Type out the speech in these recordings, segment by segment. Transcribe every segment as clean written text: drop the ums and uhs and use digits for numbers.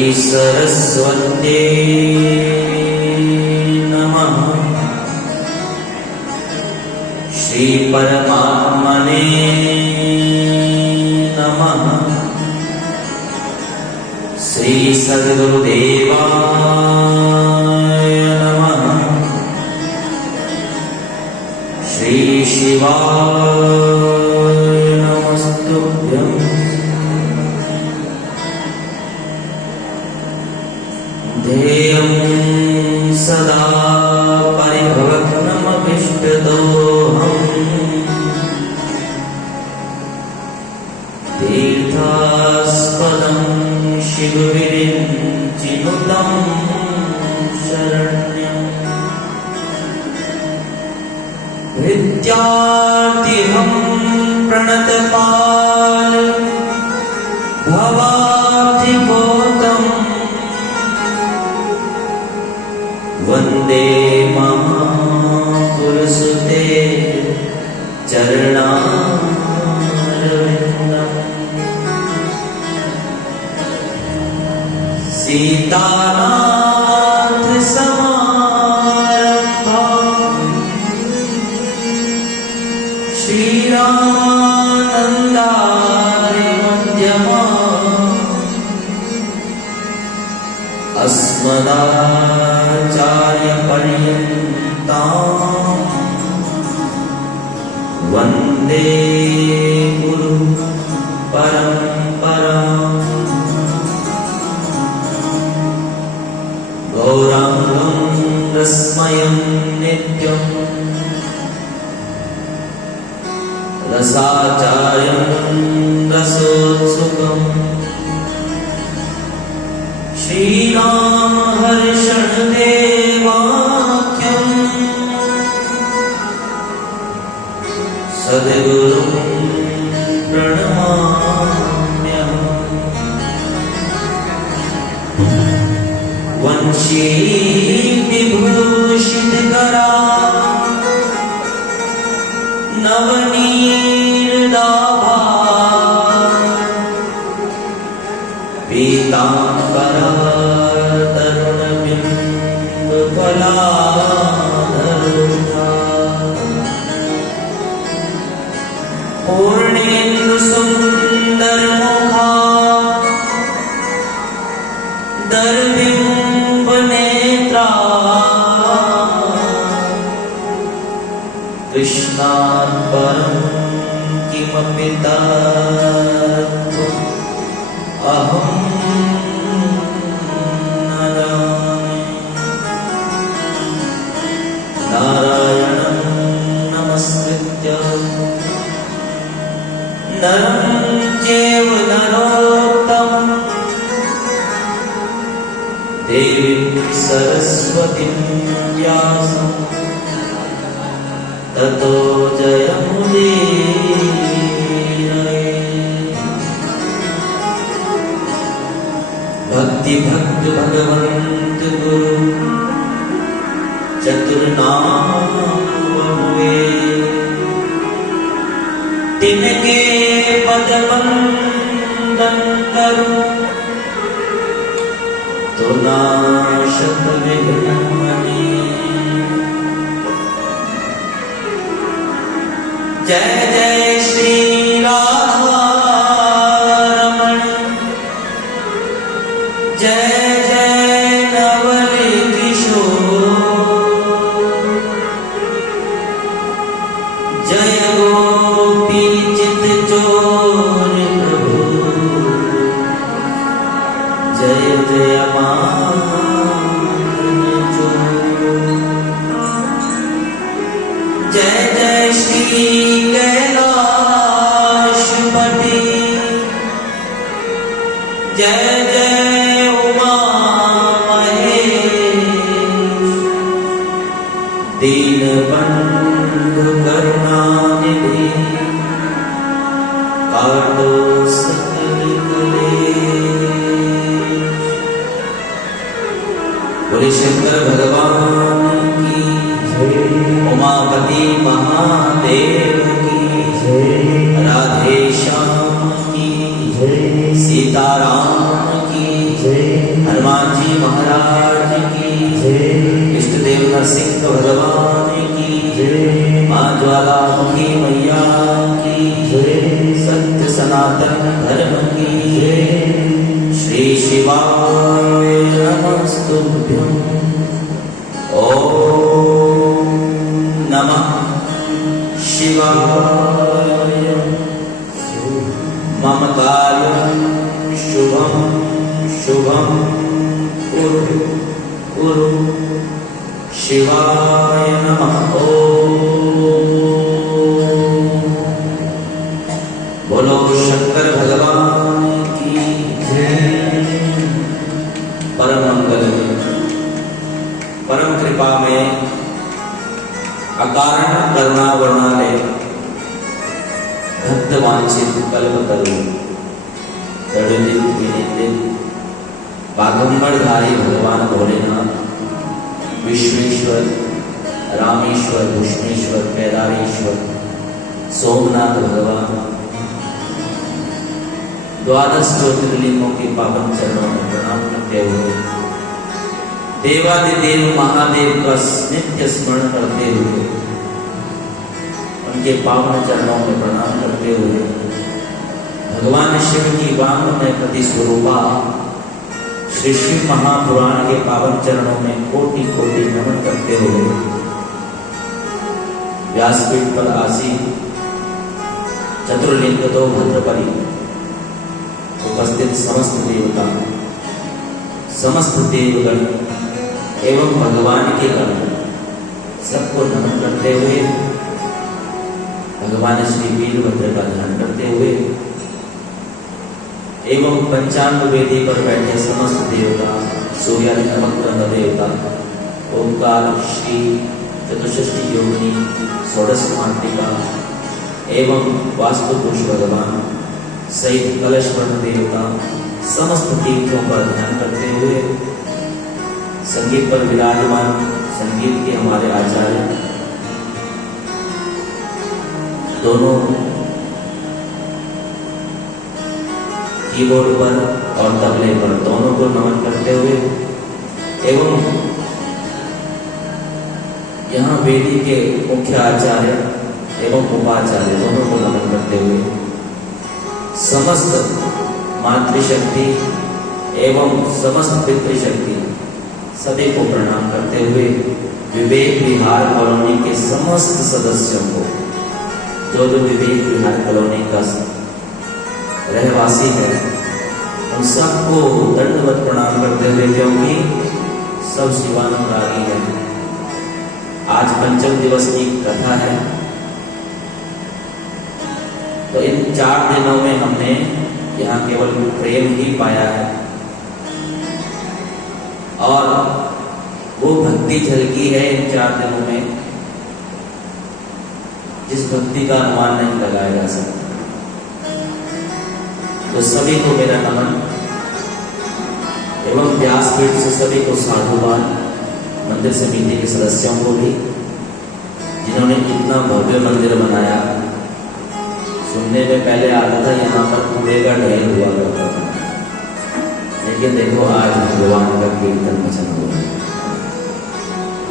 सरस्वत्यै नमः। श्री परमात्मने नमः। श्री सद्गुरुदेवाय नमः। श्री शिवाय नमस्तुभ्यं। ध्येयं सदा परिभवग्नमभिष्टदोहम्। तीर्थास्पदं शिवविरिञ्चिनुतं शरण्यम्। विद्यार्थिहं प्रणतपाल भवाब्धिपोतम्। वन्दे महापुरुषते चरणारविन्दम्। सीतानाथ समारम्भाम्। श्रीरामानन्दार्यमध्यमाम्। अस्मदाचार्यपर्यन्ताम् वन्दे गुरु परम्पराम्। गौराङ्गं रसमयं नित्यं रसाचार्यं रसोत्सुकम्। श्रीराम हर्षणदेवाख्यं सद्गुरुं प्रणमाम्यहम्। वंशी विभूषितकरा नवनीरदाभा पीताम्बरा तरुणबिम्बफलाधरा। पूर्णेन्दुसुन्दरमुखा दर्बिम्बनेत्रा। कृष्णात् परं किमपि तत्त्वम् अहं न जाने। नारायणं नमस्कृत्य नरं चैव नरोत्तमं। देवीं सरस्वतीं व्यासं ततो जयमुदीरये। भक्ति भक्त भगवंत गुरु चतुर्नाम बहुए। तिनके पद वंदन करूं तो नाशत विघ्न मणि। जय जय श्री राधारमण। जय जय नवल किशोर। जय गोपी चित चोर प्रभु। जय जय मान चोर। जय जय श्री कैलाशपति। जय जय उमा महेश। दीनबंधु करुणानिधि काटो सकल क्लेश। बोले शंकर भगवान की जय। उमापति महादेव की जय। राधे श्याम की जय। सीताराम की जय। नमस्तुभ्यं। ॐ नमः शिवाय। मम कार्यं शुभं शुभं कुरु कुरु। शिवाय नमः। बोलो शंकर भगवान की जय। परम मंगल में, परम कृपा में, अकारण करुणा वर्णालय, भक्त वांछित कल्पतरु, दृढ़ विनित बागंबरधारी भगवान भोलेनाथ, विश्वेश्वर, रामेश्वर, भूषणेश्वर, केदारेश्वर, सोमनाथ भगवान, द्वादश ज्योतिर्लिंगों के पावन चरणों में प्रणाम करते हुए, देवादिदेव महादेव का नित्य स्मरण करते हुए, उनके पावन चरणों में प्रणाम करते हुए, भगवान शिव की वांग में प्रति स्वरूपा श्री शिव महापुराण के पावन चरणों में कोटि कोटि नमन करते हुए, व्यासपीठ पर आसीन चतुर्लिंग तो भद्रपरि उपस्थित समस्त देवता, समस्त देवगण एवं भगवान के गण सबको नमन करते हुए, भगवान श्री वीरभद्र का ध्यान करते हुए एवं पंचांग वेदी पर बैठे समस्त देवता, सूर्यादि नवग्रह देवता, ओंकार, श्री, चतुष्षष्टि योगिनी, षोडश मातृका एवं वास्तु पुरुष भगवान सहित कलशवर्ण देवता, समस्त तीर्थों पर ध्यान करते हुए, संगीत पर विराजमान संगीत के हमारे आचार्य, दोनों कीबोर्ड पर और तबले पर दोनों को नमन करते हुए एवं यहाँ वेदी के मुख्य आचार्य एवं उपाचार्य दोनों को नमन करते हुए, समस्त मातृशक्ति एवं समस्त पितृशक्ति सभी को प्रणाम करते हुए, विवेक विहार कॉलोनी के समस्त सदस्यों को, जो विवेक विहार कॉलोनी का रहवासी है, उन सबको दंडवत प्रणाम करते हुए, क्योंकि सब शिवानुरागी है। आज पंचम दिवस की कथा है, तो इन 4 दिनों में हमने यहाँ केवल प्रेम ही पाया है और वो भक्ति झलकी है इन 4 दिनों में, जिस भक्ति का अनुमान नहीं लगाया जा सकता। तो सभी को मेरा नमन एवं व्यासपीठ से सभी को साधुवाद, मंदिर समिति के सदस्यों को भी, जिन्होंने इतना भव्य मंदिर बनाया। सुनने में पहले आता था यहाँ पर कूड़े का ढेर हुआ करता था, लेकिन देखो आज भगवान का कीर्तन भजन हो रहा है।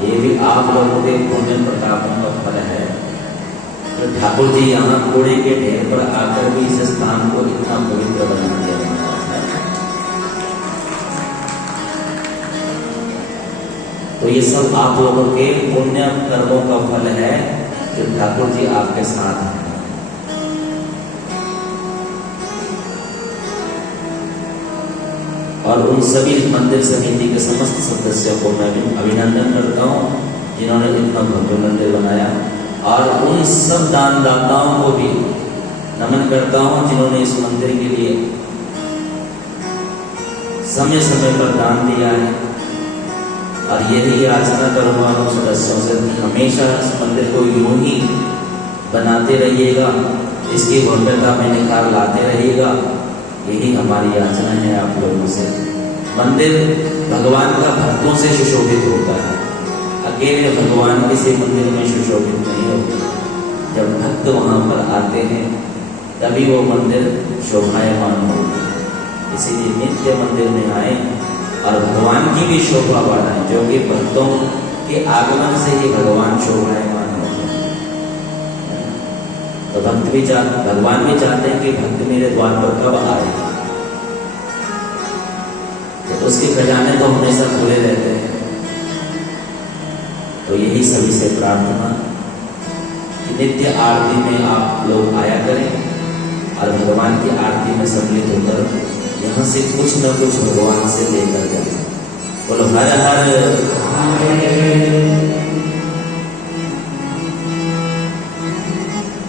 ये भी आप लोगों के पुण्य प्रतापों का फल है। तो ठाकुर जी यहाँ कूड़े के ढेर पर आकर भी इस स्थान को इतना पवित्र बना दिया। तो ये सब आप लोगों के पुण्य कर्मों का फल है जो ठाकुर जी आपके साथ हैं। और उन सभी मंदिर समिति के समस्त सदस्यों को मैं भी अभिनंदन करता हूँ, जिन्होंने इतना भव्य मंदिर बनाया, और उन सब दानदाताओं को भी नमन करता हूँ, जिन्होंने इस मंदिर के लिए समय समय पर दान दिया है। और यही याचना करूँगा उन सदस्यों से कि हमेशा इस मंदिर को यूं ही बनाते रहिएगा, इसकी भव्यता में निखार लाते रहिएगा। यही हमारी याचना है आप लोगों से। मंदिर भगवान का भक्तों से सुशोभित होता है, अकेले भगवान किसी मंदिर में सुशोभित नहीं होता। जब भक्त वहाँ पर आते हैं तभी वो मंदिर शोभायमान होता है। इसीलिए नित्य मंदिर में आए और भगवान की भी शोभा बढ़ाएं, जो कि भक्तों के आगमन से ही भगवान शोभायमान होते हैं। तो भगवान भी चाहते हैं कि भक्त मेरे द्वार पर कब आए। तो उसके उसके खजाने तो हमेशा खुले रहते हैं। तो यही सभी से प्रार्थना कि नित्य आरती में आप लोग आया करें और भगवान की आरती में सम्मिलित होकर यहाँ से कुछ न कुछ भगवान से लेकर जाए। बोलो हर हर।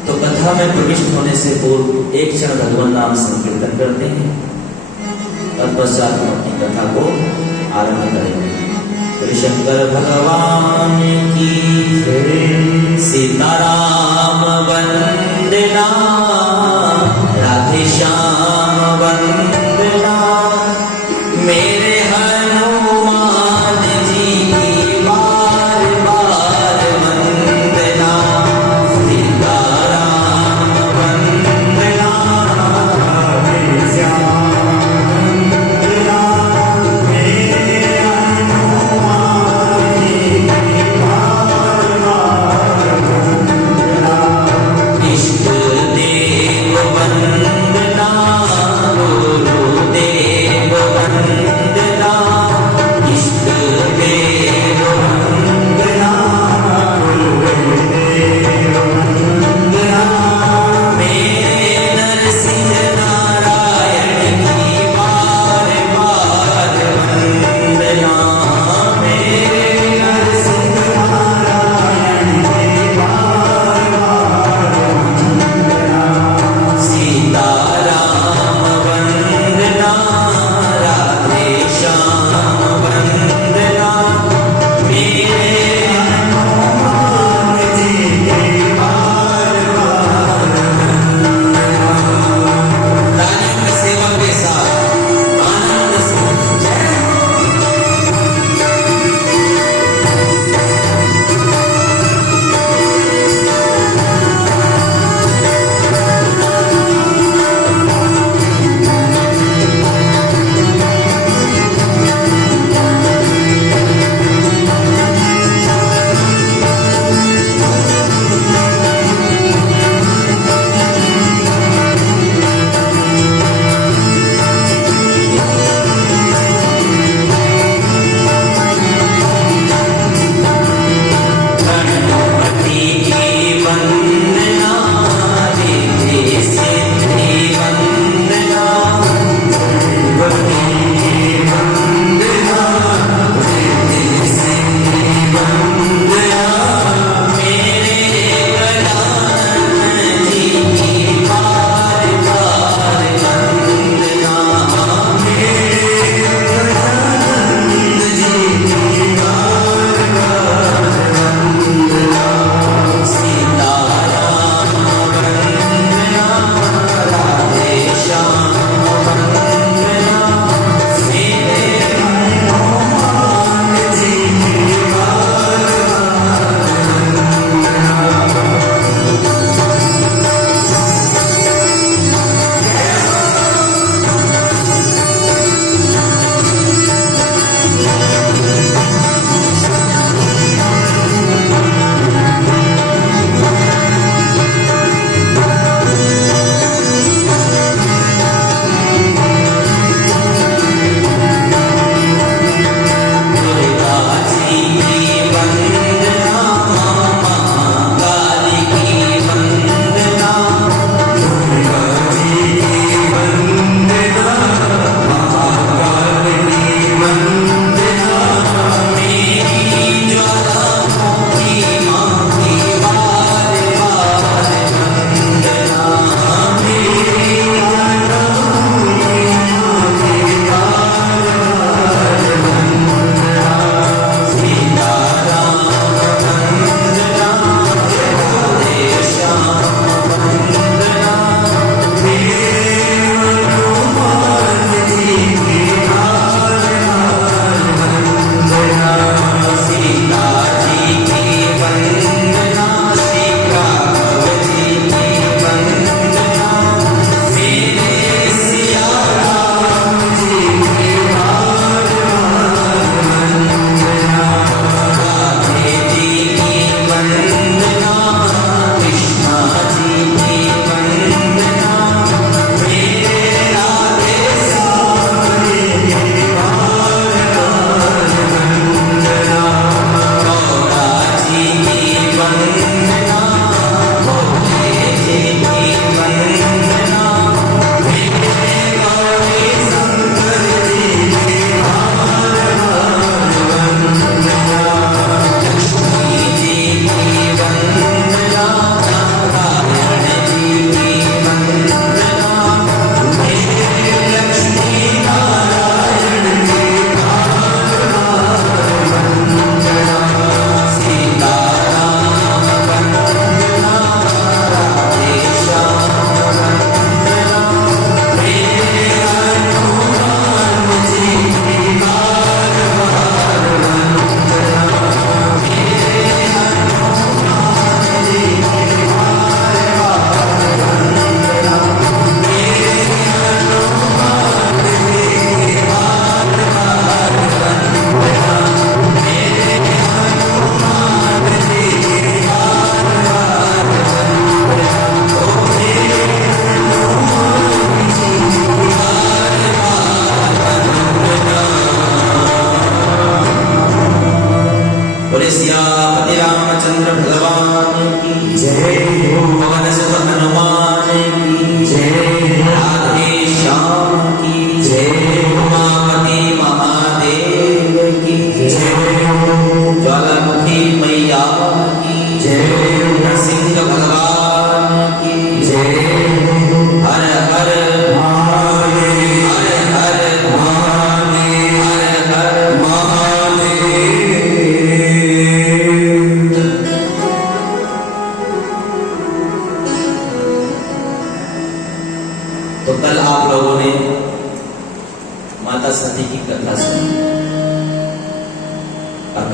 तो कथा में प्रविष्ट होने से पूर्व एक क्षण भगवान नाम संकीर्तन करते हैं, तत्पश्चात हम अपनी कथा को आरंभ करेंगे। श्री शंकर भगवान की सीताराम वंदना, राधे श्याम वंदना, मेरे हनुमान जी की बार बार वंदना, सीताराम वंदना, राधे श्याम वंदना, मेरे हनुमान जी की बार बार वंदना, इष्ट देव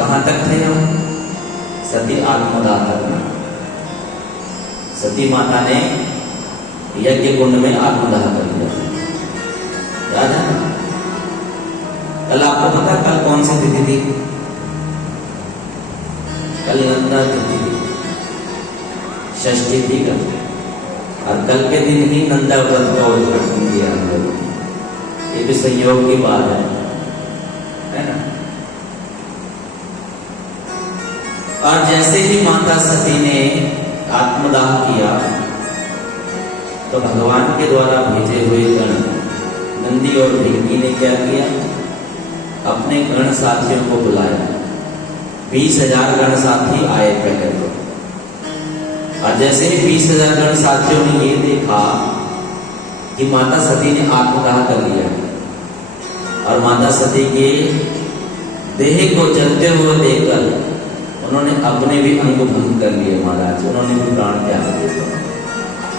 कहां तक थे हम? सती आत्मदाह करना। सती माता ने यज्ञ कुंड में आत्मदाह कर दिया, याद है ना? कल आपको पता कल कौन सी तिथि थी? कल नंदा तिथि थी, षष्ठी थी कल, और कल के दिन ही नंदा व्रत का उद्घाटन किया हम लोगों ने। ये भी संयोग की बात है ना? और जैसे ही माता सती ने आत्मदाह किया तो भगवान के द्वारा भेजे हुए गण नंदी और ढिंकी ने क्या किया? अपने गण साथियों को बुलाया। 20,000 गण साथी आए पहले तो, और जैसे ही 20,000 गण साथियों ने ये देखा कि माता सती ने आत्मदाह कर लिया और माता सती के देह को जलते हुए देखकर उन्होंने अपने भी अंग भंग कर लिए महाराज, उन्होंने भी प्राण त्याग दिए।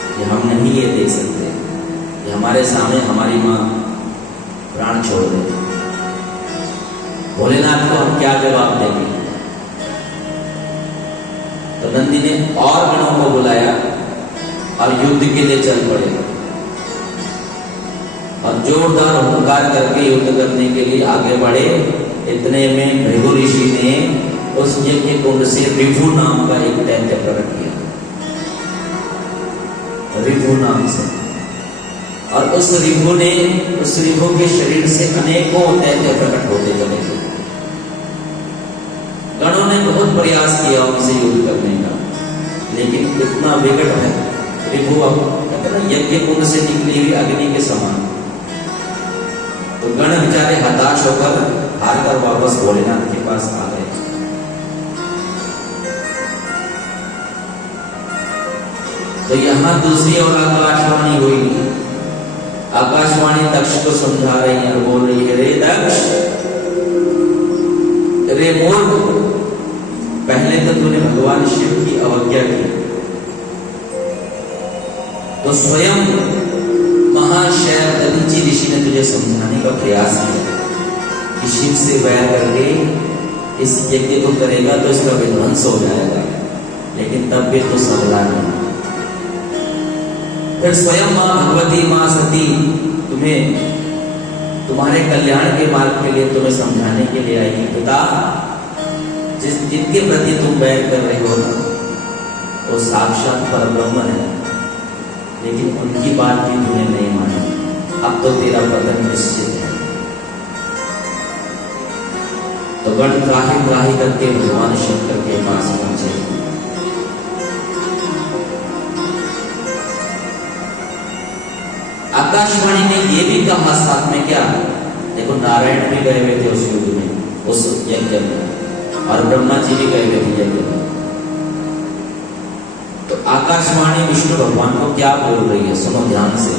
कि हम नहीं ये देख सकते कि हमारे सामने हमारी माँ प्राण छोड़ दे, भोलेनाथ को हम क्या जवाब देंगे? तो नंदी ने और गणों को बुलाया और युद्ध के लिए चल पड़े, और जोरदार हुंकार करके युद्ध करने के लिए आगे बढ़े। इतने में भृगु ऋषि ने उस यज्ञ कुंड से रिभु नाम का एक दैत्य प्रकट किया, रिभु नाम से, और उस रिभु के शरीर से अनेकों दैत्य प्रकट होते चले गए। गणों ने बहुत प्रयास किया उनसे युद्ध करने का, लेकिन इतना विकट है रिभु, अब कहते ना यज्ञ कुंड से निकली हुई अग्नि के समान। तो गण बेचारे हताश होकर हार कर वापस भोलेनाथ के पास आ गए। तो यहां दूसरी ओर आकाशवाणी हुई। आकाशवाणी दक्ष को समझा रही है और बोल रही है, रे दक्ष, रे मूर्ख, पहले तो तूने भगवान शिव की अवज्ञा की, तो स्वयं महाशैव दधीचि ऋषि ने तुझे समझाने का प्रयास किया कि शिव से वैर करके इस यज्ञ को करेगा तो इसका विध्वंस हो जाएगा, लेकिन तब भी तो सबला नहीं। फिर स्वयं माँ भगवती, माँ सती तुम्हें तुम्हारे कल्याण के मार्ग के लिए तुम्हें समझाने के लिए आई। पिता, जिनके प्रति तुम बैर कर रहे हो वो साक्षात परब्रह्म है, लेकिन उनकी बात भी तुम्हें नहीं मानी, अब तो तेरा पतन निश्चित है। तो गण त्राही त्राही करके भगवान शंकर के पास पहुंचे। आकाशवाणी ने ये भी कहा साथ में, क्या देखो, नारायण भी गए हुए थे उस युद्ध में, उस यज्ञ में, और ब्रह्मा जी भी गए हुए थे यज्ञ में। तो आकाशवाणी विष्णु भगवान को क्या बोल रही है, सुनो ध्यान से,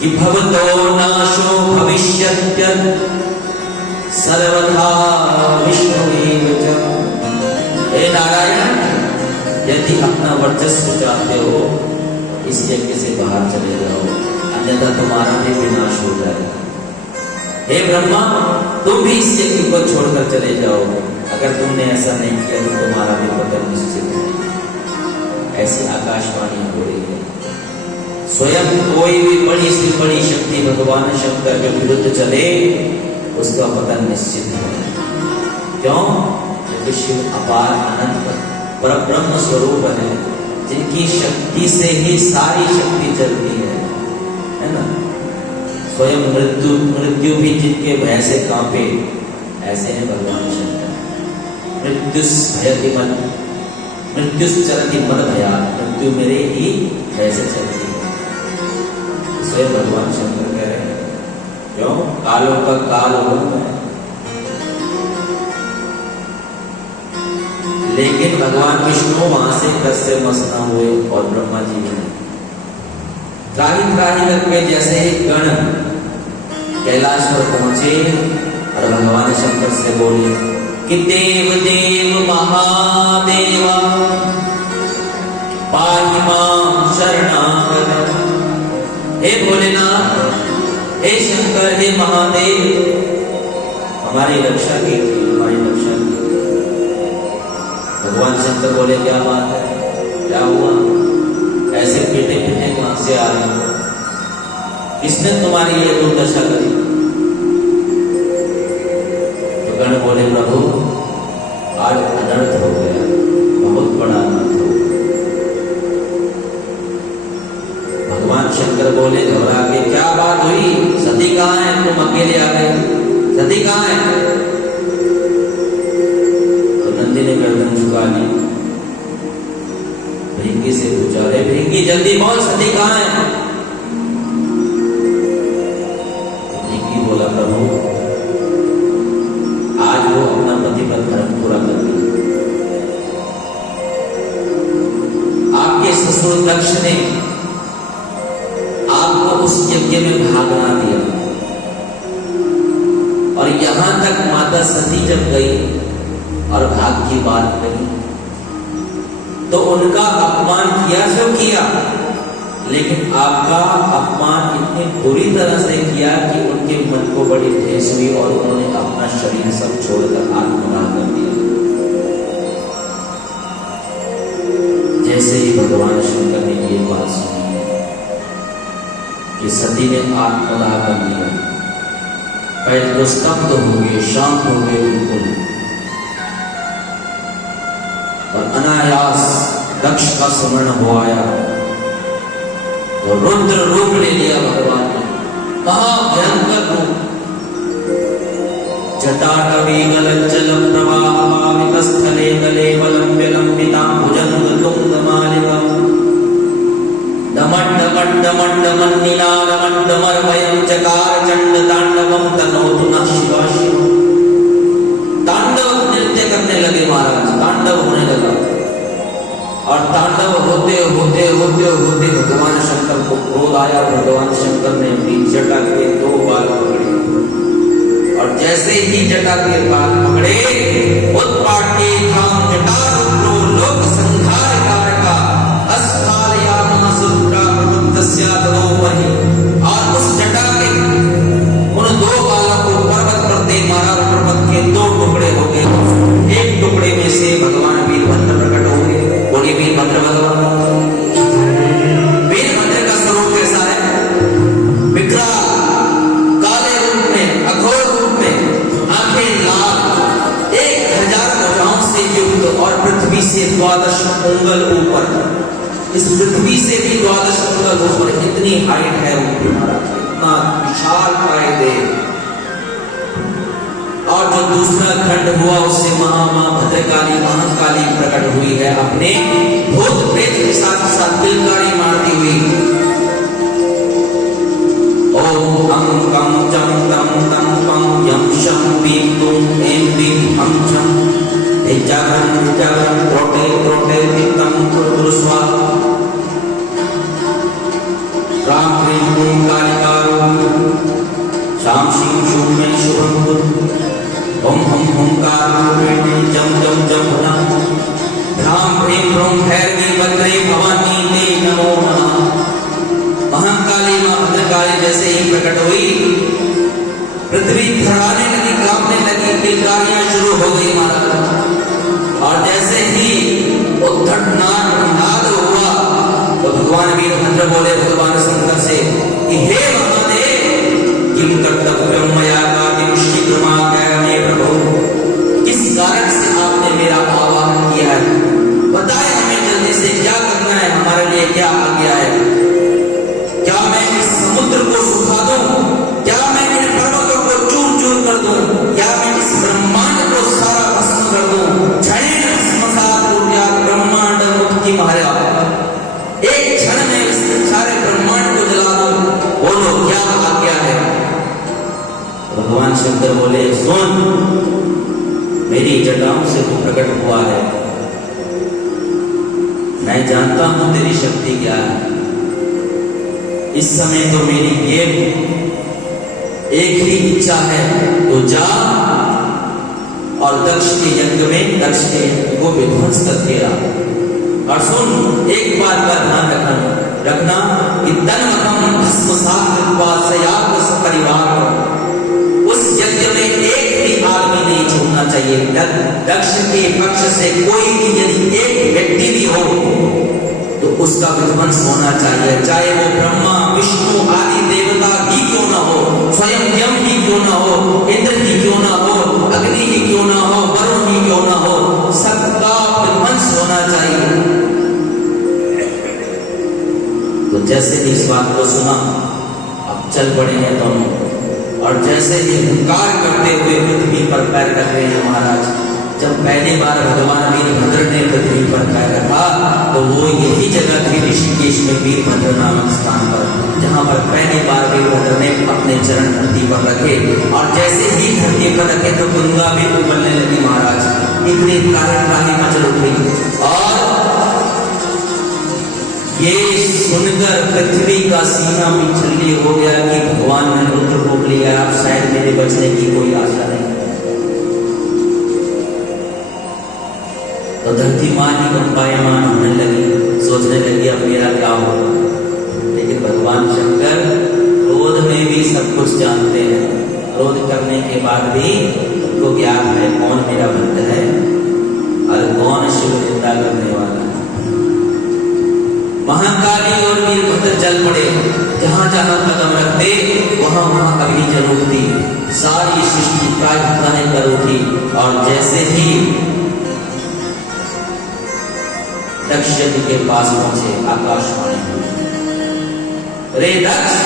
कि भवतो नाशो भविष्यत्य सर्वथा विष्णुएव च। हे नारायण, यदि अपना वर्चस्व चाहते हो इस यज्ञ से बाहर चले जाओ, अन्यथा तुम्हारा भी विनाश हो जाएगा। हे ब्रह्मा, तुम भी इस यज्ञ को छोड़कर चले जाओ, अगर तुमने ऐसा नहीं किया तो तुम्हारा भी पतन निश्चित है। ऐसी आकाशवाणी हो रही है। स्वयं कोई भी बड़ी से बड़ी शक्ति भगवान शंकर के विरुद्ध चले, उसका पतन निश्चित है। क्यों? क्योंकि शिव अपार अनंत परब्रह्म स्वरूप है, जिनकी शक्ति से ही सारी शक्ति चलती है ना? स्वयं मृत्यु भी जिनके भय से कांपे, ऐसे हैं भगवान शंकर। मृत्युस भयति मद, मृत्युस चलति मद भया, मृत्यु मेरे ही भय से चलती है। स्वयं भगवान शंकर कह रहे हैं, क्यों? कालों का काल है, लेकिन भगवान विष्णु वहां से कष्ट मसना हुए और ब्रह्मा जी ने त्राही त्राही करके जैसे ही गण कैलाश पर पहुंचे और भगवान शंकर से बोले कि देव देव महादेवा पाहि मां शरणागत। हे भोलेनाथ, हे शंकर, हे महादेव, हमारी रक्षा कीजिए, हमारी रक्षा कीजिए। शंकर बोले क्या बात है, क्या हुआ, ऐसे पीटे पीटे कहां से आ रहे हो, किसने तुम्हारी ये दुर्दशा करी। तो गण बोले प्रभु आज अनर्थ हो गया, बहुत बड़ा अनर्थ हो गया। भगवान शंकर बोले घबरा के, क्या बात हुई, सती कहाँ है, तुम अकेले आ गए, सती कहाँ है। तो नंदी ने गर्दन झुका ली, भृंगी से पूछा, अरे भृंगी जल्दी बोल सती कहाँ है। भृंगी बोला प्रभु आज वो अपना पतिव्रत धर्म पूरा कर दिया, आपके ससुर दक्ष ने आपको उस यज्ञ में भाग ना दिया, और यहां तक माता सती जब गई और भाग की बात कही तो उनका अपमान किया सो किया, लेकिन आपका अपमान इतनी बुरी तरह से किया कि उनके मन को बड़ी ठेस हुई और उन्होंने अपना शरीर सब छोड़कर आत्मदाह कर दिया। जैसे ही भगवान शंकर ने ये बात सुनी कि सती ने आत्मदाह कर दिया, पहले तो स्तब्ध हो गए, शांत हो गए बिल्कुल, और अनायास दक्ष का स्मरण हो आया तो रुद्र रूप ले लिया भगवान ने, कहा भयंकर रूप, जटाटवीगलज्जल प्रवाहपावितस्थले गले वलम्ब्य लम्बिताम्बुजं तुंगमालिकं डमण्डमण्डमण्डमन्निनादमण्डमर्वयं चकार चण्डताण्डवं तनोतु नः शिवा शिवा। तांडव नृत्य करने लगे महाराज, तांडव होने लगा, और तांडव होते होते होते होते भगवान शंकर को क्रोध आया। भगवान शंकर ने अपनी जटा के 2 बाल पकड़े, और जैसे ही जटा के बाल पकड़े, उत्पाटे धाम जटारुद्रो लोक संहार कारका अस्फालयामासुरा प्रवृत्तस्यादोपरि, और उस जटा के उन 2 बालों को पर्वत पर दे मारा, पर्वत के 2 टुकड़े हो गए, एक टुकड़े में से भगवान वीरभद्र प्रकट हो गए। बोलिए वीरभद्र भगवान। वीरभद्र का स्वरूप कैसा है, विकराल काले रूप में, अघोर रूप में, आंखें लाल, 1000 भुजाओं से युक्त, और पृथ्वी से 12 उंगल ऊपर, इस पृथ्वी से भी 12 उंगल ऊपर, इतनी हाइट है उनकी महाराज, इतना विशाल काय देव। और जो दूसरा खंड हुआ उससे मां भद्रकाली महाकाली प्रकट हुई है, अपने भूत प्रेत के साथ तिलकारी मारती हुई। ओम अं कं चं तं तं पं यं शं पीं तुं ऐं पीं हं छं हिजागं त्रोटे त्रोटे तिक्तं कुरु स्वाहा। राम क्रीं क्रूं कालिकारूं शां शीं शूं मैं शुभं कुरु। ओम हम ओंकार जम जम जम भ्राम भ्राम प्रेम प्रोम भैरवी भद्रे भवानी ते नमो नमः। महाकाली मां भद्रकाली जैसे ही प्रकट हुई, पृथ्वी थराने लगी, कांपने लगी, किलकारियां शुरू हो गई महाराज। और जैसे ही उद्धट नाद हुआ तो भगवान वीरभद्र बोले भगवान शंकर से कि हे महादेव, किम कर्तव्यम मया कार्यम शीघ्रमाज्ञापय प्रभु, किस कारण से आपने मेरा आवाहन किया है, बताएं हमें जल्दी से क्या करना है, हमारे लिए क्या आज्ञा है। क्या मैं इस समुद्र को सुखा दूं, क्या मैं इन पर्वतों को चूर चूर कर दूं, या मैं इस ब्रह्मांड को सारा भस्म कर दूं। क्षणेन स्मशात ऊर्जात ब्रह्मांड मुक्ति माया, एक क्षण में इस सारे ब्रह्मांड को जला दूं, बोलो क्या आज्ञा है। भगवान शंकर बोले सुन, मेरी जटाओं से तू प्रकट हुआ है, मैं जानता हूं तेरी शक्ति क्या है। इस समय तो मेरी ये एक ही इच्छा है, तो जा और दक्ष के यज्ञ में दक्ष के यज्ञ को विध्वंस करके ला। और सुन, एक बात का ध्यान रखना कि तन्मकम भस्मसात परिवार, उस यज्ञ में एक भी आदमी नहीं छूटना चाहिए। चाहिए। दक्ष के पक्ष से कोई भी यदि एक व्यक्ति भी हो तो उसका विध्वंस होना चाहिए, चाहे वो ब्रह्मा विष्णु आदि देवता ही क्यों ना हो, स्वयं यम ही क्यों ना हो, इंद्र ही क्यों ना हो, अग्नि ही क्यों ना हो, वरुण ही क्यों ना हो, सबका विध्वंस होना चाहिए। तो जैसे ही इस बात को सुना अब चल पड़े हैं दोनों, और जैसे ही हुंकार करते हुए पृथ्वी पर पैर रख रहे हैं महाराज। जब पहली बार भगवान वीरभद्र ने पृथ्वी पर पैर रखा तो वो यही जगह थी ऋषिकेश में वीरभद्र नामक स्थान पर, जहां पर पहली बार वीरभद्र ने अपने चरण धरती पर रखे। और जैसे ही धरती पर रखे तो गंगा भी उबलने लगी महाराज, इतनी त्राहि मचल उठी। और ये सुनकर पृथ्वी का सीना भी छल्ली हो गया कि भगवान ने रुद्र रोक लिया, अब शायद मेरे बचने की कोई आशा नहीं। तो धरती मां की कंपायमान होने लगी, सोचने लगी अब मेरा क्या होगा। लेकिन भगवान शंकर क्रोध में भी सब कुछ जानते हैं, क्रोध करने के बाद भी उनको ज्ञान है कौन मेरा भक्त है और कौन शिव निंदा करने वाला है। महाकाली और वीरभद्र चल पड़े, जहां जहां कदम रखते वहां वहां अग्नि जल उठती, सारी सृष्टि प्रार्थनाएं कर उठी। और जैसे ही दक्ष यज्ञ के पास पहुंचे आकाशवाणी हुई, रे दक्ष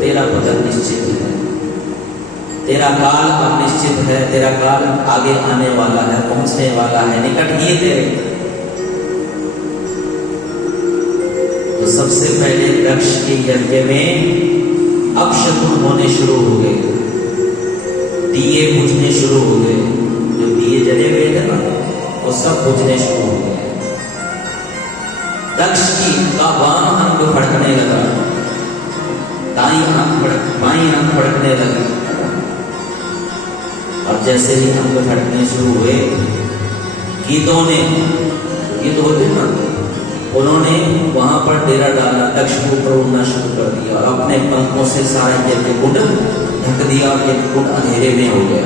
तेरा पतन निश्चित है, तेरा काल अब निश्चित है, तेरा काल आगे आने वाला है, पहुंचने वाला है, निकट ही तेरे। तो सबसे पहले दक्ष के यज्ञ में अपशकुन होने शुरू हो गए, दिए बुझने शुरू हो गए, जो दिए जले हुए थे ना वो सब बुझने शुरू हो गए। दक्ष का वाम अंग फड़कने लगा, बाईं अंग फड़कने लगी। और जैसे ही अंग फड़कने शुरू हुए, गीतों ने गीत होते ना, उन्होंने वहां पर डेरा डाला, दक्ष के ऊपर उड़ना शुरू कर दिया और अपने पंखों से सारा यज्ञ कुंड ढक दिया और यज्ञ कुंड अंधेरे में हो गया,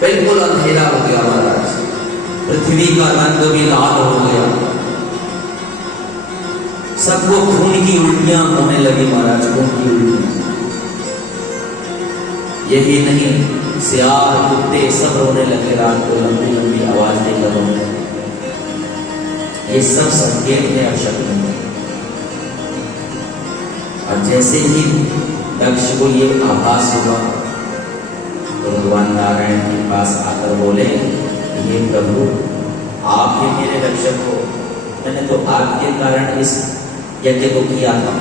बिल्कुल अंधेरा हो गया महाराज। पृथ्वी का रंग भी लाल हो गया, सबको खून की उल्टियां होने लगी महाराज, खून की उल्टियां। यही नहीं, सियार कुत्ते सब रोने लगे, रात को लंबी लंबी आवाज देकर रोने लगे। ये सब संकेत है अपशकुन। और जैसे ही दक्ष को ये आभास हुआ तो भगवान नारायण के पास आकर बोले, हे प्रभु आप ही मेरे रक्षक हो, मैंने तो आपके कारण इस यज्ञ को किया था।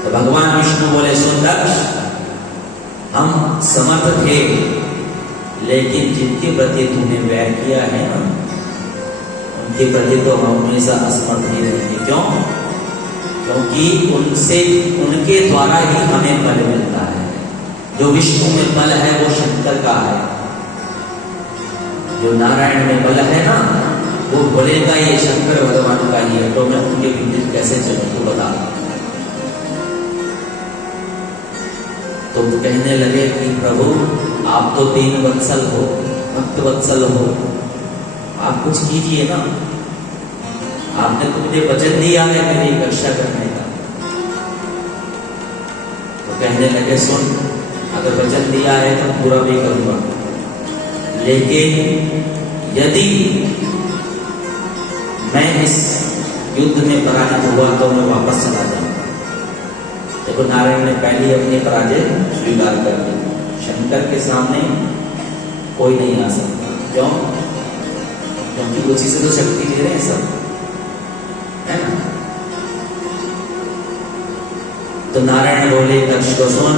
तो भगवान विष्णु बोले, सुन दक्ष, हम समर्थ थे लेकिन जिनके प्रति तुमने वैर किया है ना उनके प्रति तो हम हमेशा असमर्थ ही रहेंगे। क्यों? क्योंकि उनके द्वारा ही हमें बल मिलता है। जो विष्णु में बल है वो शंकर का है, जो नारायण में बल है ना वो बोलेगा ये शंकर भगवान का ही है। तो मैं उनके विपरीत कैसे चलूं, तो बता। तो कहने लगे कि प्रभु आप तो दीन वत्सल हो, भक्त वत्सल हो, आप कुछ कीजिए ना, आपने तो मुझे वचन दिया है मेरी रक्षा करने का। तो कहने लगे, सुन, अगर वचन दिया है तो पूरा भी करूंगा, लेकिन यदि मैं इस युद्ध में पराजित हुआ तो मैं वापस चला जाऊंगा। देखो नारायण ने पहले अपनी पराजय स्वीकार कर दी, शंकर के सामने कोई नहीं आ सकता। क्यों? क्योंकि उसी से तो शक्ति ले रहे हैं सब, है ना। तो नारायण बोले दक्ष को, सुन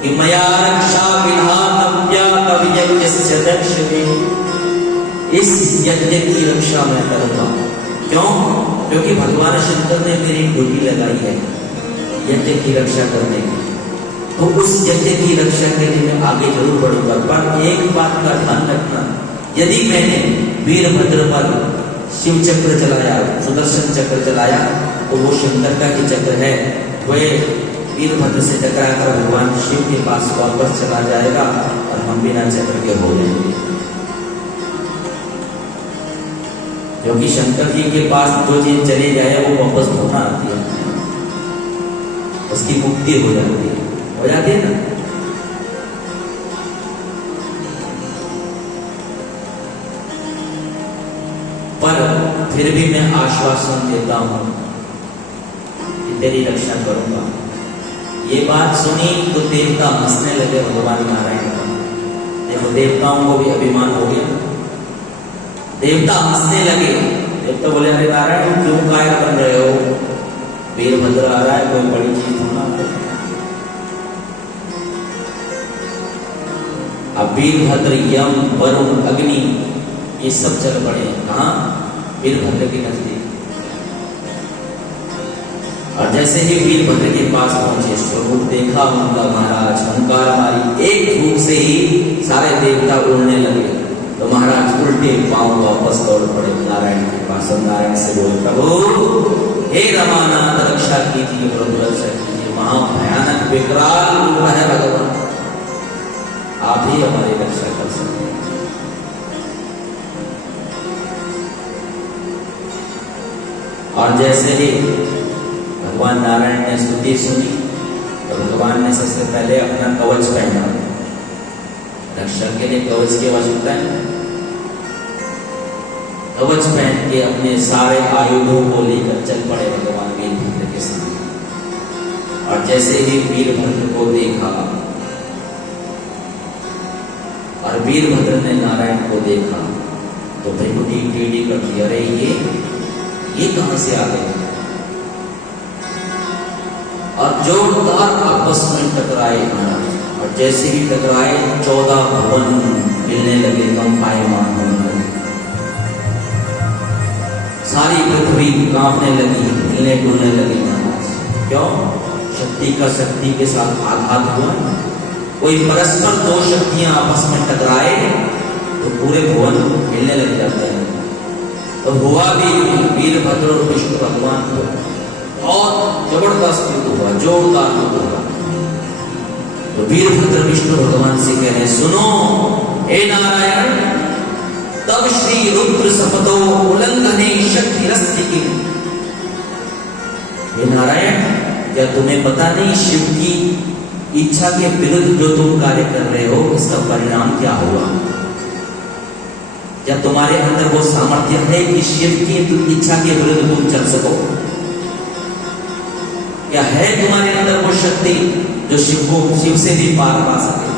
कि मया रक्षा विधातव्या कवियज्ञस्य दक्ष में, इस यज्ञ की रक्षा मैं करूंगा। क्यों? क्योंकि भगवान शंकर ने मेरी ड्यूटी लगाई है यज्ञ की रक्षा करने की, तो उस यज्ञ की रक्षा के लिए मैं आगे जरूर बढ़ूंगा। पर एक बात का ध्यान रखना, यदि मैंने वीरभद्र पर शिव चक्र चलाया, सुदर्शन चक्र चलाया, तो वो शंकर का ही चक्र है, वह वीरभद्र से टकराकर भगवान शिव के पास वापस चला जाएगा और हम बिना चक्र के हो जाएंगे। क्योंकि शंकर जी के पास जो चीज चली जाए वो वापस होना आती है, उसकी मुक्ति हो जाती है ना। पर फिर भी मैं आश्वासन देता हूं कि तेरी रक्षा करूंगा। ये बात सुनी तो देवता हंसने लगे भगवान नारायण का। देखो देवताओं को भी अभिमान हो गया, देवता हंसने लगे। देवता बोले अरे नारायण क्यों कायर बन रहे हो, वीरभद्र आ रहा है, कोई बड़ी चीज होना। अब वीरभद्र यम वरुण अग्नि ये सब चल पड़े कहां, वीरभद्र के नजदीक। और जैसे ही वीरभद्र के पास पहुंचे स्वरूप देखा उनका महाराज, हुंकार मारी, एक फूंक से ही सारे देवता उड़ने लगे। तो महाराज उल्टे पांव वापस दौड़ पड़े नारायण के पास और नारायण से बोले प्रभु हे रमानाथ रक्षा कीजिए, प्रभु रक्षा कीजिए, वहां भयानक विकराल रूप है भगवान, आप ही हमारी रक्षा कर सकते हैं। और जैसे ही भगवान नारायण ने स्तुति सुनी तो भगवान ने सबसे पहले अपना कवच पहना। रक्षा के लिए कवच की आवश्यकता है। कवच पहन के अपने सारे आयुधों को लेकर चल पड़े भगवान वीरभद्र के सामने। और जैसे ही वीरभद्र को देखा और वीरभद्र ने नारायण को देखा तो भ्रिकुटी टेढ़ी कर दी, अरे ये कहां से आ गए। और जोरदार आपस में टकराए महाराज, और जैसे ही टकराए 14 भवन हिलने लगे, कंपायमान होने लगे, सारी पृथ्वी कांपने लगी, हिलने डुलने लगी महाराज। क्यों? शक्ति का शक्ति के साथ आघात हुआ। कोई परस्पर दो शक्तियां आपस में टकराए तो पूरे भवन हिलने लग जाते हैं। तो हुआ भी वीरभद्र और विष्णु भगवान को बहुत जबरदस्त युद्ध हुआ, जोरदार युद्ध हुआ। तो वीरभद्र विष्णु भगवान से कह रहे सुनो हे नारायण, तब श्री रुद्र सपदो उल्लंघने शक्ति रस्ति की। हे नारायण, क्या तुम्हें पता नहीं शिव की इच्छा के विरुद्ध जो तुम कार्य कर रहे हो इसका परिणाम क्या हुआ? क्या तुम्हारे अंदर वो सामर्थ्य है कि शिव की इच्छा के विरुद्ध तुम चल सको? क्या है तुम्हारे अंदर वो शक्ति जो शिव से भी पार पा सके?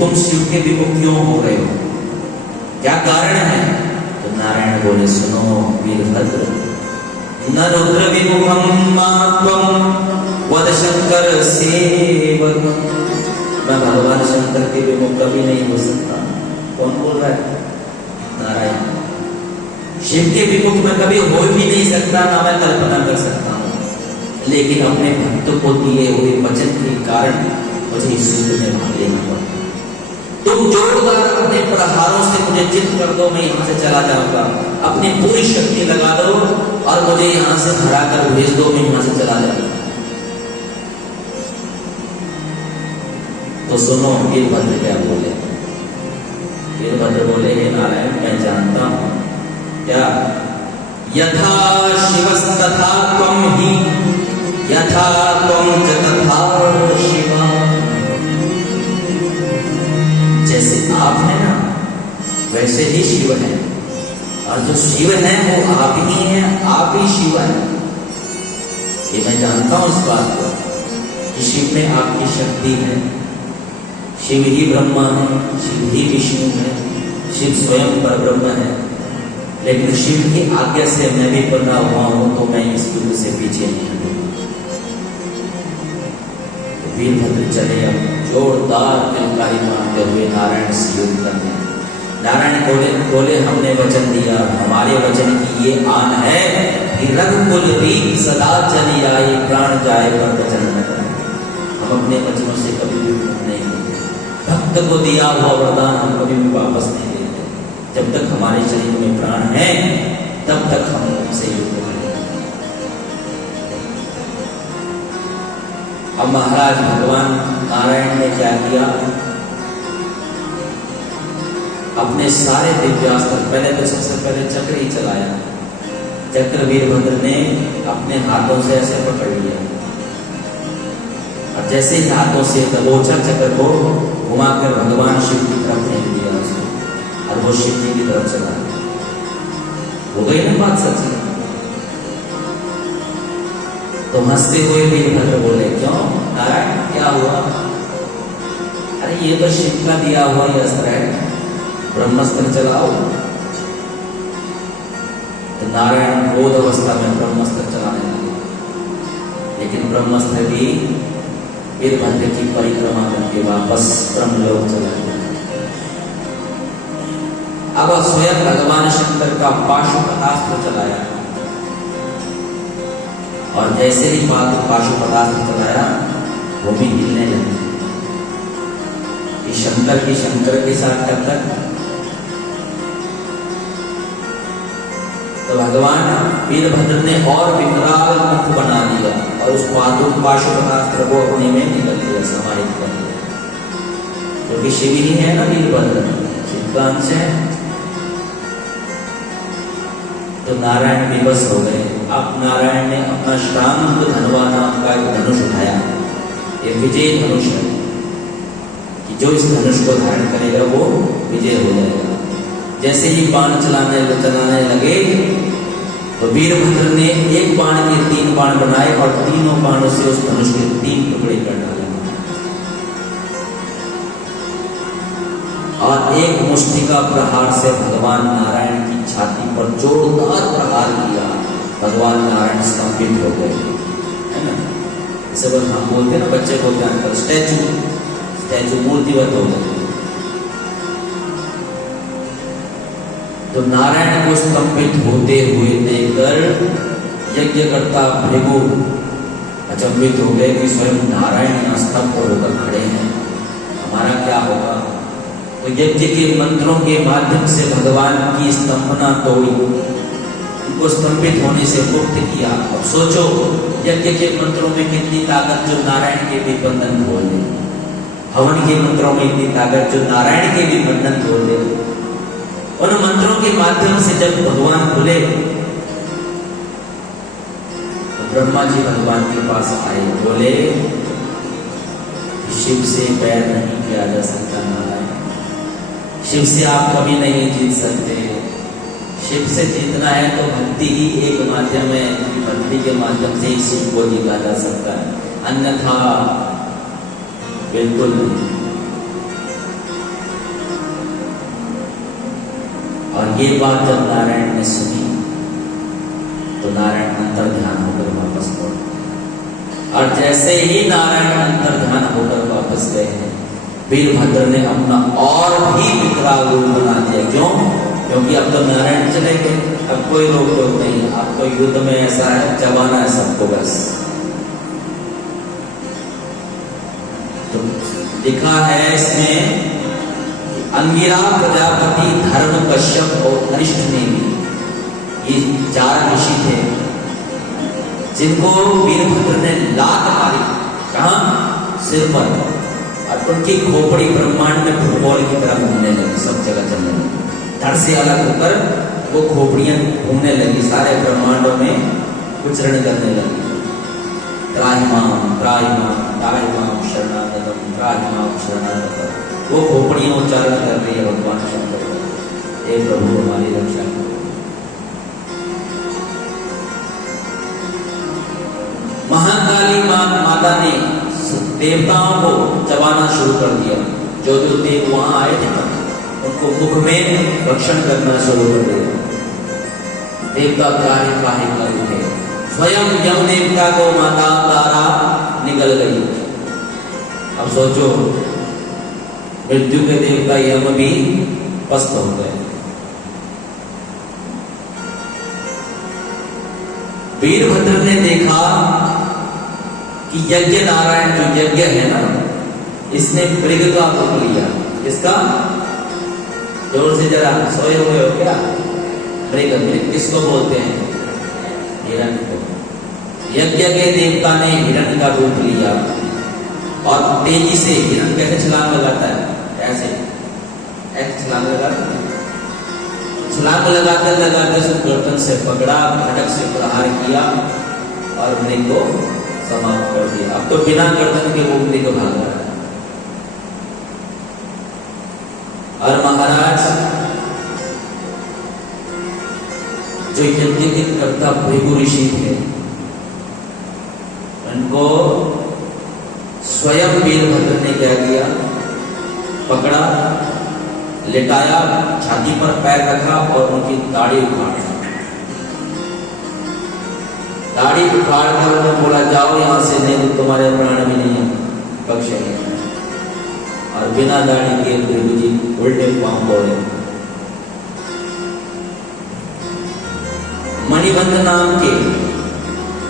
तुम शिव के विमुख क्यों हो रहे हो? क्या कारण है? तो नारायण बोले सुनो वीरभद्र, न रुद्र विमुखम मात्वम वद शंकर सेवक। मैं भगवान शंकर के विमुख कभी नहीं हो सकता। कौन बोल रहा है? नारायण। शिव के विमुख में कभी हो भी नहीं सकता, ना मैं कल्पना कर सकता हूं, लेकिन अपने भक्त को दिए हुए वचन के कारण मुझे इस युद्ध में भाग लेना पड़ा। तुम जोरदार अपने प्रहारों से मुझे चित कर दो, मैं यहां से चला जाऊंगा। अपनी पूरी शक्ति लगा दो और मुझे यहां से हरा कर भेज दो, मैं यहां से चला जाऊंगा। तो सुनो वीरभद्र क्या बोले। वीरभद्र बोले हे नारायण, मैं जानता हूं क्या यथा शिवस्तथा त्वं हि यथा त्वं च तथा शिवा। जैसे आप है ना वैसे ही शिव है, और जो शिव है वो आप ही हैं, आप ही शिव है। ये मैं जानता हूं इस बात को कि शिव में आपकी शक्ति है। शिव ही ब्रह्मा है, शिव ही विष्णु है, शिव स्वयं पर ब्रह्म है। लेकिन शिव की आज्ञा से मैं भी बना हुआ हूं, तो मैं इस युद्ध से पीछे नहीं हटूंगा। तो वीरभद्र चले अब जोरदार किलकारी मारते हुए नारायण से युद्ध करने। नारायण बोले हमने वचन दिया, हमारे वचन की ये आन है कि रघुकुल रीत सदा चली आई, प्राण जाए पर वचन न करे। हम अपने वचनों से कभी भी नहीं करते। भक्त को दिया हुआ वरदान हम कभी भी वापस नहीं देते। जब तक हमारे शरीर में प्राण है तब तक हम उनसे युद्ध करेंगे। अब महाराज भगवान नारायण ने क्या किया, अपने सारे दिव्यास्त्र, पहले तो सबसे पहले चक्र ही चलाया। चक्र वीरभद्र ने अपने हाथों से ऐसे पकड़ लिया और जैसे ही हाथों से दबोचा चक्र को घुमाकर भगवान शिव की तरफ फेंक दिया उसको, और वो शिव जी की तरफ चला। हो गई ना बात सच्ची। तो हंसते हुए वीरभद्र बोले, क्यों नारायण क्या हुआ? अरे ये तो शिव का दिया हुआ ही अस्त्र है, ब्रह्मास्त्र चलाओ। तो नारायण क्रोध अवस्था में ब्रह्मास्त्र चलाने लगे, लेकिन ब्रह्मास्त्र भी वीरभद्र की परिक्रमा करके वापस ब्रह्मलोक चला गया। अब स्वयं भगवान शंकर का पाशुपतास्त्र चलाया, और जैसे ही पाशुपतास्त्र चलाया वो भी हिलने लगी। शंकर के साथ टक्कर। तो भगवान वीरभद्र ने और विकराल मुख बना दिया और उस पाशुपतास्त्र को अपने में निकल लिया, समाहित कर लिया। क्योंकि शिव ही है ना वीरभद्र, शिव का अंश है। तो नारायण विवश हो गए। अब नारायण ने अपना श्रांत धनवा नाम का एक धनुष उठाया, ये विजय धनुष है कि जो इस धनुष को धारण करेगा वो विजय हो जाएगा। जैसे ही बाण चलाने लगे तो वीरभद्र ने एक बाण के 3 बाण बनाए और तीनों बाणों से उस धनुष के 3 टुकड़े कर डाले, और एक मुष्टिका प्रहार से भगवान नारायण की छाती पर जोरदार प्रहार किया। भगवान नारायण स्तंभित हो गए, है ना। इसे बस हम बोलते हैं ना, बच्चे बोलते हैं स्टैचू मूर्तिवत हो गए। तो नारायण को स्तंभित होते हुए देखकर यज्ञकर्ता भृगु अचंभित हो गए कि स्वयं नारायण यहाँ स्तंभ होकर खड़े हैं, हमारा क्या होगा। तो यज्ञ के मंत्रों के माध्यम से भगवान की स्तंभना तोड़ी, उनको स्तंभित होने से मुक्त किया। अब सोचो, यज्ञ के मंत्रों में कितनी ताकत जो नारायण के भी बंधन खोल दे, हवन के मंत्रों में इतनी ताकत जो नारायण के भी बंधन खोल दे। उन मंत्रों के माध्यम से जब भगवान खुले तो ब्रह्मा जी भगवान के पास आए, बोले शिव से बैर नहीं किया जा सकता नारायण, शिव से आप कभी नहीं जीत सकते। शिव से जीतना है तो भक्ति ही एक माध्यम है, भक्ति के माध्यम से ही शिव को जीता जा सकता है, अन्यथा बिल्कुल नहीं। और ये बात जब नारायण ने सुनी तो नारायण अंतर ध्यान होकर वापस लौट, और जैसे ही नारायण अंतर ध्यान होकर वापस गए हैं, वीरभद्र ने अपना और भी विकराल रूप बना दिया। क्यों? क्योंकि अब तो नारायण चले गए, अब कोई रोक टोक नहीं, अब तो युद्ध में ऐसा है, चबाना है सबको बस। तो लिखा है इसमें, अंगिरा, प्रजापति, धर्म, कश्यप और अरिष्ट ने भी, ये 4 ऋषि थे जिनको वीरभद्र ने लात मारी। कहाँ? सिर पर, और उनकी खोपड़ी ब्रह्मांड में फुटबॉल की तरह घूमने लगी, सब जगह चलने लगी। धड़ से अलग होकर वो खोपड़ियां घूमने लगी, सारे ब्रह्मांडों में विचरण करने लगी। त्राहिमाम त्राहिमाम त्राहिमाम शरणागतम त्राहिमाम शरणागतम, वो खोपड़ियां उच्चारण कर रही है भगवान शंकर, हे प्रभु हमारी रक्षा करो। महाकाली माता ने देवताओं को चबाना शुरू कर दिया। जो देव वहां आए थे ना, उनको मुख में भक्षण करना शुरू कर दिया। देवता काहे काहे कर उठे, स्वयं यम देवता को माता तारा निकल गई। अब सोचो, मृत्यु के देवता यम भी पस्त हो गए। वीरभद्र ने देखा कि यज्ञ नारायण जो यज्ञ है ना, इसने मृग का रूप लिया। इसका जोर से जरा, सोए हुए हो क्या? मृग, मृग किसको बोलते हैं? हिरण को। यज्ञ के देवता ने हिरण का रूप लिया और तेजी से हिरण कैसे छलांग लगाता है, ऐसे ऐसे छलांग लगाता है। छलांग लगाते लगाते उस गर्दन से पकड़ा, खड़क से प्रहार किया और मृग को समाप्त कर दिया। अब तो बिना गर्दन के वो मृग भाग रहा है। और महाराज जो यज्ञ के कर्ता भृगु ऋषि थे, उनको स्वयं वीरभद्र ने क्या किया, पकड़ा, लेटाया, छाती पर पैर रखा और उनकी दाढ़ी उखाड़ दी। दाढ़ी उखाड़ कर उन्होंने बोला जाओ यहां से, नहीं तो तुम्हारे प्राण भी नहीं बख्शेंगे। और बिना दाढ़ी के भृगु जी उल्टे पांव दौड़े। मणिबंध नाम के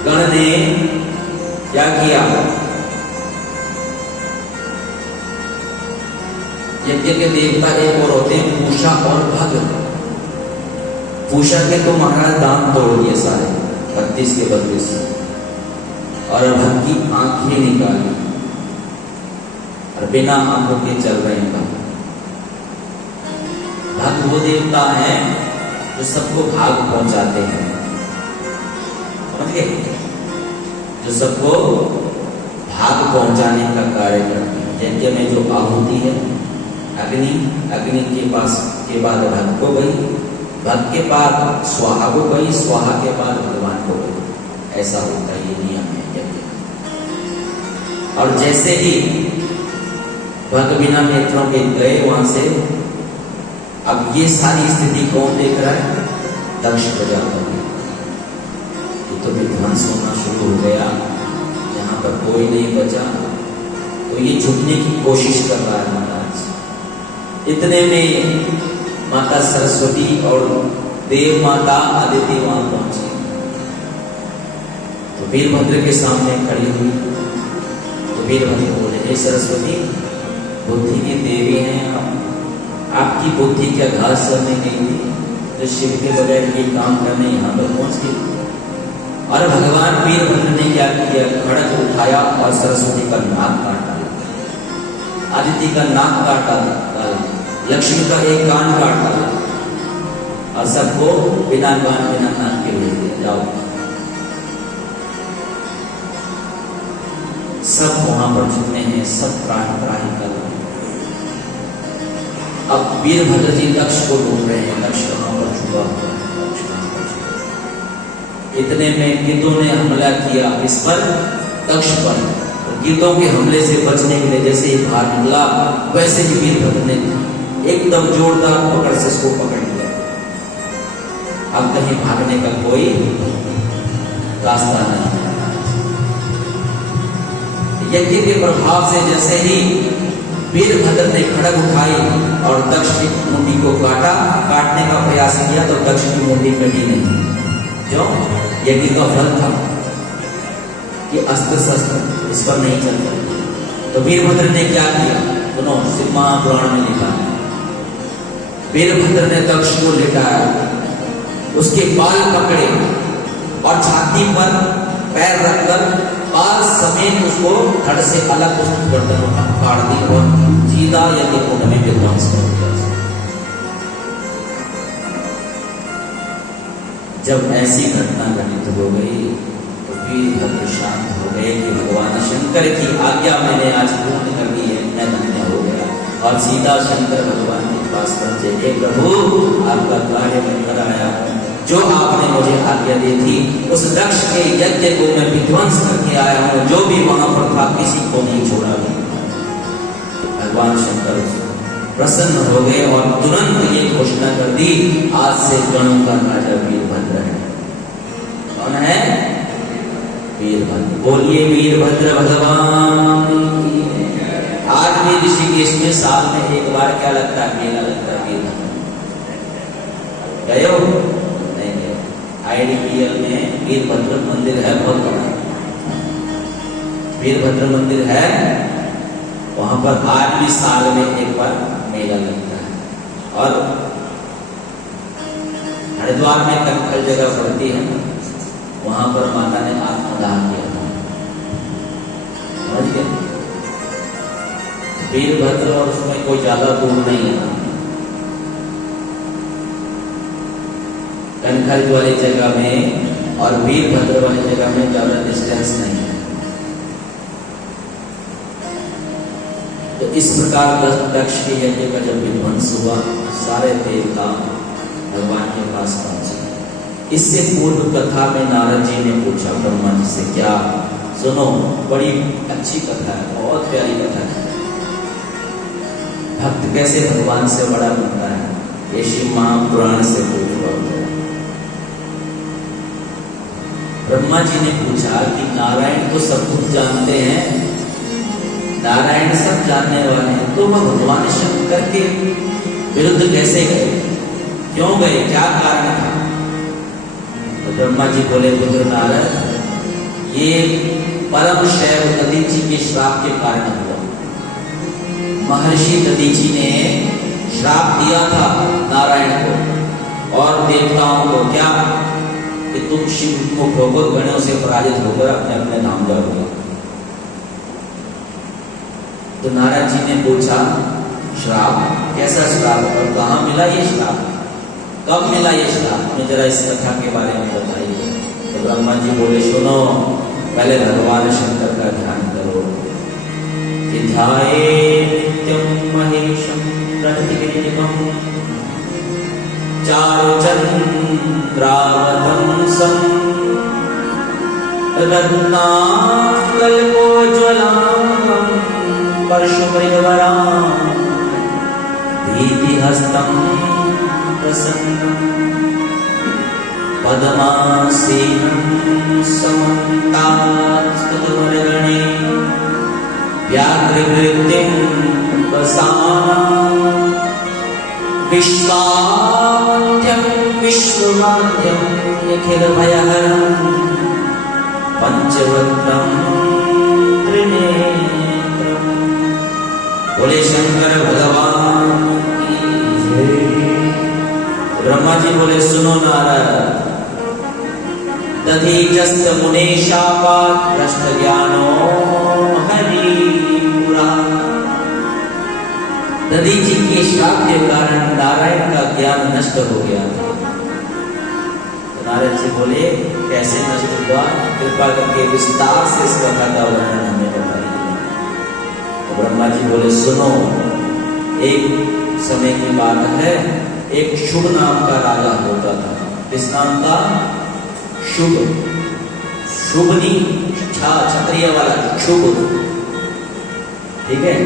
गण ने क्या किया, यज्ञ के देवता एक और होते हैं पूषा और भग। पूषा के तो महाराज दांत तोड़ दिए सारे 32 के 32, और भग की आंखें निकाली और बिना आंखों के चल रहे हैं। भग वो देवता है जो सबको भाग पहुंचाते हैं, समझ गए, जो सबको भाग पहुंचाने का कार्य करते हैं। यज्ञ में जो आहुति है, अग्नि, अग्नि के पास के बाद भग को गई, भग के बाद स्वाहा को गई, स्वाहा के बाद भगवान को गई। ऐसा होता है, ये नियम है यज्ञ। और जैसे ही भग बिना नेत्रों के गए वहां से, अब ये सारी स्थिति कौन देख रहा है, दक्ष प्रजापति। ये तो विध्वंस होना शुरू हो गया, यहाँ पर कोई नहीं बचा, तो ये झुकने की कोशिश कर रहा है महाराज। इतने में माता सरस्वती और देव माता आदित्य वहां पहुंची, तो वीरभद्र के सामने खड़ी हुई। तो वीरभद्र बोले, हे सरस्वती, बुद्धि की देवी हैं आप, आपकी बुद्धि क्या घास चलने गई थी तो शिव के बगैर ये काम करने यहाँ पर पहुंच गई। और भगवान वीरभद्र ने क्या किया, खड़ग उठाया और सरस्वती का नाक काट डाला, आदित्य का नाक काट डाला, लक्ष्मी का एक कान काट डाला, और सबको बिना कान बिना नाक के भेज दिया, जाओ। सब वहां पर जितने हैं सब त्राही त्राही कर रहे हैं। अब वीरभद्र जी दक्ष को ढूंढ रहे हैं, दक्ष कहां पर छुपा हुआ है। इतने में गिद्धों ने हमला किया इस पर, दक्ष पर। गिद्धों के हमले से बचने के लिए जैसे ही बाहर निकला, वैसे ही वीरभद्र ने एकदम जोरदार पकड़ से इसको पकड़ लिया। अब कहीं भागने का कोई रास्ता नहीं। यज्ञ के प्रभाव से जैसे ही वीरभद्र ने खड़ग उठाई और दक्ष की मुंडी को काटा, काटने का प्रयास किया तो दक्ष की मुंडी कटी नहीं। क्यों? यज्ञ का फल था कि अस्त्र शस्त्र इस पर नहीं चल सकते। तो वीरभद्र ने क्या किया, सुनो, शिव महापुराण में लिखा है, वीरभद्र ने दक्ष को लिटाया, उसके बाल पकड़े और छाती पर पैर रखकर बाल समेत उसको धड़ से अलग उसकी गर्दन फाड़ दी और सीधा यज्ञ कुंड में विध्वंस कर दिया। जब ऐसी घटना घटित हो गई तो वीरभद्र शांत हो गए कि भगवान शंकर की आज्ञा मैंने आज पूर्ण कर दी है, मैं धन्य हो गया। और सीधा शंकर भगवान के पास पहुंचे, हे प्रभु, आपका कार्य मैं कराया, जो आपने मुझे आज्ञा दी थी उस दक्ष के यज्ञ को मैं विध्वंस करके आया हूं, जो भी वहां पर था किसी को नहीं छोड़ा। भगवान शंकर प्रसन्न हो गए और तुरंत ये घोषणा कर दी, आज से गणों का राजा वीरभद्र है। कौन है? वीरभद्र। बोलिए वीरभद्र भगवान। आज भी ऋषिकेश में साल में एक बार क्या लगता है, मेला लगता है वीरभद्र। गए हो? नहीं गए। IDPL में वीरभद्र मंदिर है, बहुत बड़ा वीरभद्र मंदिर है, वहां पर आज भी साल में एक बार मेला लगता है। और हरिद्वार में कटखल जगह पड़ती है, वहां पर माता ने आत्मदाह किया था, समझ गए? वीरभद्र और उसमें कोई ज्यादा दूर नहीं है। कनखर्ज वाली जगह में और वीरभद्र वाली जगह में ज्यादा डिस्टेंस नहीं है। तो इस प्रकार दक्ष के यज्ञ का जब विध्वंस हुआ, सारे देवता भगवान के पास पहुंचे। इससे पूर्व कथा में नारद जी ने पूछा ब्रह्मा जी से, क्या सुनो, बड़ी अच्छी कथा है, बहुत प्यारी कथा है। भक्त कैसे भगवान से बड़ा बनता है, ये शिव महापुराण से पूछा। ब्रह्मा जी ने पूछा कि नारायण तो सब कुछ जानते हैं, नारायण सब जानने वाले हैं, तो वह भगवान शंकर के विरुद्ध कैसे गए, क्यों गए, क्या कारण था? तो ब्रह्मा जी बोले, पुत्र नारद, ये परम शैव दधीचि के श्राप के कारण हुआ। महर्षि दधीचि ने श्राप दिया था नारायण को और देवताओं को, क्या कि तुम शिव को भोगो, गणों से पराजित होकर अपने अपने धाम जाओगे। तो नारद जी ने पूछा, श्राप, कैसा श्राप और कहाँ मिला ये श्राप, कब मिला ये श्राप, हमें जरा इस कथा के बारे में बताइए। तो ब्रह्मा जी बोले, सुनो, पहले भगवान शंकर का ध्यान करो। ध्यायेत्यं महेशं प्रतिदिनं चारुचन्द्रावतंसं रत्नाकल्पोज्ज्वलां परशुमृगवरां दीप्तिहस्तं प्रसन्नं पद्मासीनं समन्तात् स्तुतिर्गणे व्याघ्रवृत्तिं वसानां विश्वाद्यं विश्ववाद्यं निखिलभयहरं पंचवक्त्रं त्रिनेत्रं। बोले शंकर भगवान की जय। ब्रह्मा जी बोले, सुनो नारद, दधीचस्त मुने शापात् भ्रष्ट ज्ञानो हरिपुरा। दधीचि के श्राप के कारण नारायण का ज्ञान नष्ट हो गया। नारद जी बोले, कैसे नष्ट हुआ, कृपा करके विस्तार से इस कथा का वर्णन हमें बताइए। तो ब्रह्मा जी बोले, सुनो, एक समय की बात है, एक शुभ नाम का राजा होता था। किस नाम का? शुभ, शुभनी, क्षत्रिय वाला शुभ, ठीक है।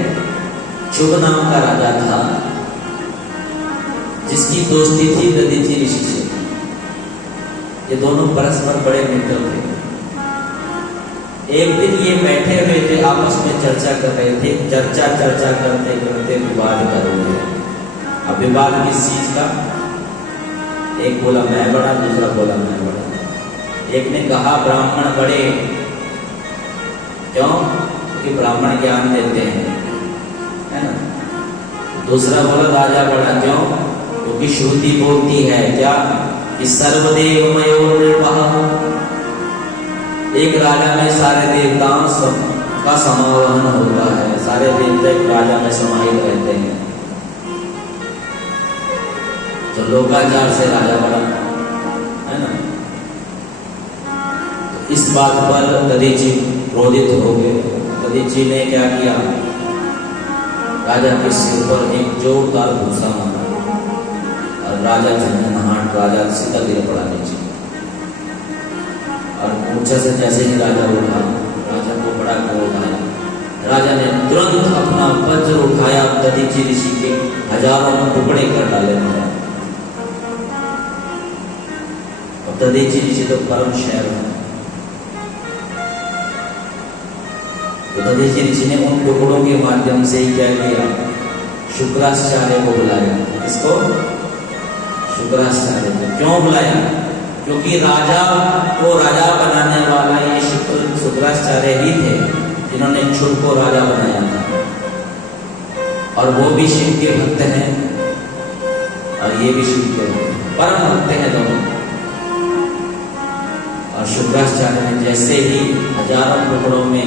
शुभ नाम का राजा था, जिसकी दोस्ती थी दधीचि ऋषि से। ये दोनों परस्पर बड़े मित्र थे। एक दिन ये बैठे हुए थे, आपस में चर्चा कर रहे थे। चर्चा करते करते विवाद कर रहे थे। अब विवाद किस चीज का? एक बोला मैं बड़ा, दूसरा बोला मैं बड़ा। एक ने कहा ब्राह्मण बड़े, क्यों? क्योंकि ब्राह्मण ज्ञान देते हैं, है ना। दूसरा बोला राजा बड़ा, क्यों? क्योंकि श्रुति बोलती है क्या कि सर्वदेव मयो नृपः। एक राजा में सारे देवताओं का समावहन होता है, सारे देवता एक राजा में समाहित रहते हैं। तो लोकाचार से राजा बड़ा, है ना। तो इस बात पर दधीचि क्रोधित हो गए। दधीचि ने क्या किया? राजा के सिर पर एक जोरदार घूसा मारा और राजा झंझनाहट, राजा सीधा गिर पड़ा नीचे। और ऊंचा से जैसे ही राजा उठा, राजा को बड़ा क्रोध आया। राजा ने तुरंत अपना वज्र उठाया, दधीचि ऋषि के हजारों टुकड़े कर डाले। और दधीचि ऋषि तो परम शैव है। तो दधीचि ऋषि ने उन टुकड़ों के माध्यम से ही क्या किया? शुक्राचार्य को बुलाया। इसको शुक्राचार्य को क्यों बुलाया? क्योंकि राजा को राजा बनाने वाला ये शुक्राचार्य ही थे, जिन्होंने क्षुर को राजा बनाया था। और वो भी शिव के भक्त हैं और ये भी शिव के परम भक्त हैं दोनों। और शुक्राचार्य ने जैसे ही हजारों टुकड़ों में